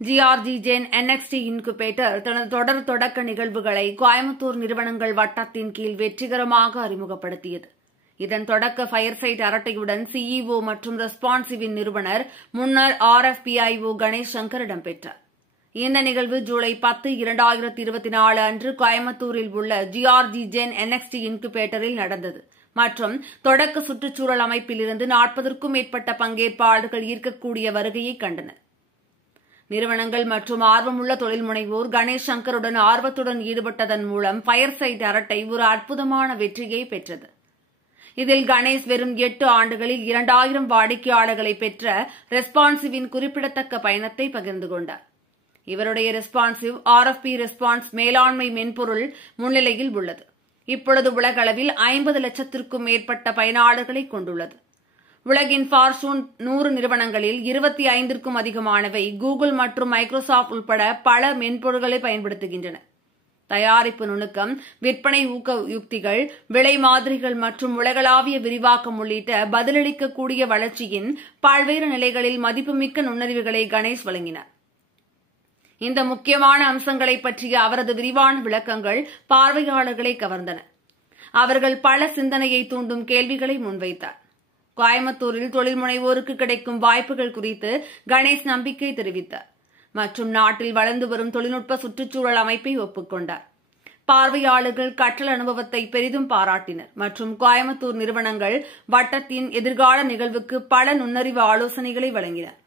GRG gen NXT incubator தனது தொடர் தொடக்க நிகழ்வுகளை கோயம்புத்தூர் நிறுவனங்கள் வட்டத்தின் கீழ் வெற்றிகரமாக அறிமுகப்படுத்தியது. இதன் தொடக்க ஃபயர்சைட் அரட்டையுடன் CEO மற்றும் ரெஸ்பான்சிவின் நிறுவனர் முன்னாள் RFPIO கணேஷ் சங்கர் இடம்பெற்றார். இந்த நிகழ்வு ஜூலை 10, 2024 அன்று கோயம்புத்தூரில் உள்ள ஜிஆர்ஜி ஜென் NXT இன்குபேட்டரில் நடந்தது மற்றும் தொடக்க சுற்றுச்சூழல் அமைப்பிலிருந்து 40க்கும் மேற்பட்ட பங்கேற்பாளர்கள் ஈர்க்கக்கூடிய வருகையை கண்டனர். நிறுவனங்கள் மற்றும் ஆர்வமுள்ள தொழில் முனைவோர் கணேஷ் சங்கருடன் ஆர்வத்துடன் ஈடுபட்டதன் மூலம் ஃபயர்சைட் அரட்டை ஒரு அற்புதமான வெற்றியை பெற்றது. இதில் கணேஷ் வெறும் 8 ஆண்டுகளில் 2000 வாடிக்கையாளர்களை பெற்ற ரெஸ்பான்சிவின் குறிப்பிடத்தக்க பயணத்தை பகிர்ந்து கொண்டார். இவருடைய ரெஸ்பான்சிவ் RFP ரெஸ்பான்ஸ் மேலாண்மை மென்பொருள் முன்னிலையில் உள்ளது. இப்பொழுது உலகளவில் 50 லட்சத்திற்கும் மேற்பட்ட பயனாளர்களை கொண்டுள்ளது. உலகின் ஃபார்ச்சூன் 100 நிறுவனங்களில் 25க்கும் அதிகமானவை கூகுள் மற்றும் மைக்ரோசாப்ட் உட்பட பல மென்பொருள்களை பயன்படுத்துகின்றன. தயாரிப்பு நுணுக்கம், விற்பனை ஊக்க யுக்திகள், விலை மாதிரிகள் மற்றும் உலகளாவிய விரிவாக்கம் உள்ளிட்ட பதிலளிக்கக்கூடிய வளர்ச்சியின் பல்வேறு நிலைகளில் மதிப்புமிக்க நுண்ணறிவுகளை கணேஷ் வழங்கினார். இந்த முக்கியமான அம்சங்களை பற்றிய அவரது விரிவான விளக்கங்கள் பார்வையாளர்களை கவர்ந்தன. அவர்கள் பல சிந்தனையை தூண்டும் கேள்விகளை முன்வைத்தார். கோயம்புத்தூரில் தொழில் முனைவோருக்கு கிடைக்கும் வாய்ப்புகள் குறித்து கணேஷ் நம்பிக்கை தெரிவித்தார் மற்றும் நாட்டில் வளர்ந்து வரும் தொழில்நுட்ப சுற்றுச்சூழல் அமைப்பை ஒப்புக்கொண்டார். பார்வையாளர்கள் கற்றல் அனுபவத்தை பெரிதும் பாராட்டினர் மற்றும் கோயம்புத்தூர் நிறுவனங்கள் வட்டத்தின் எதிர்கால நிகழ்வுக்கு பல நுண்ணறிவு ஆலோசனைகளை வழங்கினர்.